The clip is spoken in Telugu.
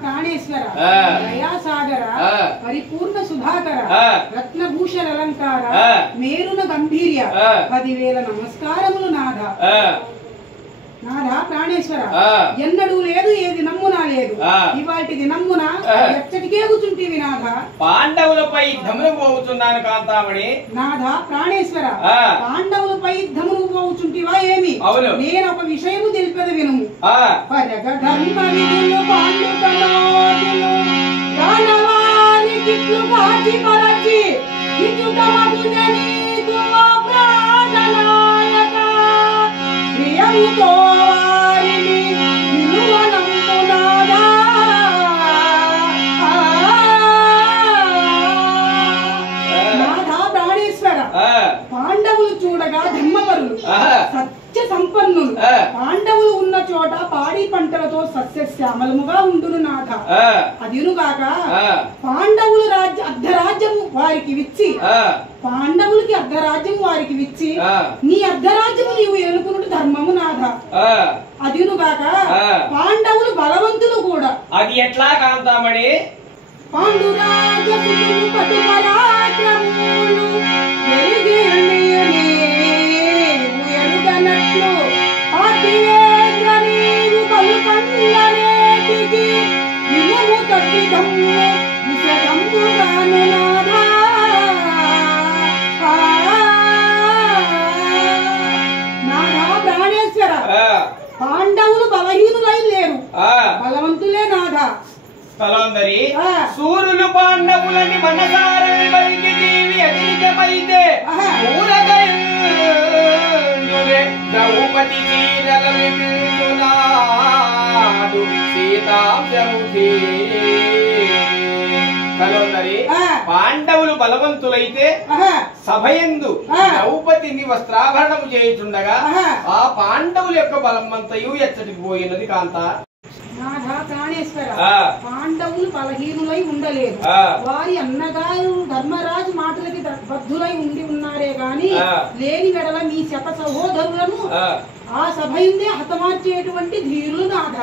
ప్రాణేశ్వర దయాసాగర పరిపూర్ణ సుధాకర రత్నభూషణ అలంకార మేరున గంభీర్య 10,000 నమస్కారములు నాథ. నాథ ప్రాణేశ్వర ఎన్నడూ లేదు ఏది నమ్మునా లేదు ఇవాటిది నమ్మున ఎచ్చటికే కూర్చుంటివి నాథ. పాండవులపై యుద్ధమును పోవుచున్నాను కాంతామణి. నాథ ప్రాణేశ్వర పాండవులపై యుద్ధమును పోవుచుంటివా ఏమి? నేను ఒక విషయము తెలిపేది వినుము. పరగధర్మ విధులు పాండుకలోజులు దానవారికిట్లు కాచి పరచి ఇటుతమగున నీకు మా ప్రాణనాయక ప్రియముతో వారిని నిలువనంపునాదా. నాథ ప్రాణేశ్వర పాండవులు చూడగా ధర్మపరులు సత్య సంపన్నులు పాండవులు ఉన్న చోట పాడి పంటలతో సస్యశ్యామలముగా ఉండును నాథ. అదినుగాక పాండవులు అర్ధరాజ్యము వారికి విచ్చి పాండవులకి అర్ధరాజ్యం వారికి విచ్చి నీ అర్ధరాజ్యము నీవు ఎనుకున్నట్టు ధర్మము నాథ. అదినుగాక పాండవులు బలవంతులు కూడా. అది ఎట్లా కాంతామణి? పాండురాజ్యములు పటుపరాక్రములు ఎరుగనట్లు పార్థివేంద్ర నీవు పలుకన్ననేటికి వినుము తప్పిదమ్ము విషదంబుగాను నాథా. నాథా ప్రాణేశ్వర పాండవులు బలహీనులై లేరు బలవంతులే నాథ. స్థలందరి సూర్యులు పాండవులని మనసారా బలికి దేవి అధికమైతే ద్రౌపది వీరలమినాడు సీతాముఖి. స్థలందరి పాండవులు బలవంతులైతే సభయందు ద్రౌపదిని వస్త్రాభరణము చేయుచుండగా ఆ పాండవుల యొక్క బలమంతయు ఎచ్చటికి పోయినది కాంత. నాథ ప్రాణేశ్వర పాండవులు బలహీనులై ఉండలేదు వారి అన్నగారు ధర్మరాజు మాటలకి బద్ధులై ఉండి ఉన్నారే గాని లేని వెడల మీ శత సహోదరులను ఆ సభ హతమార్చేటువంటి ధీరులు నాథ.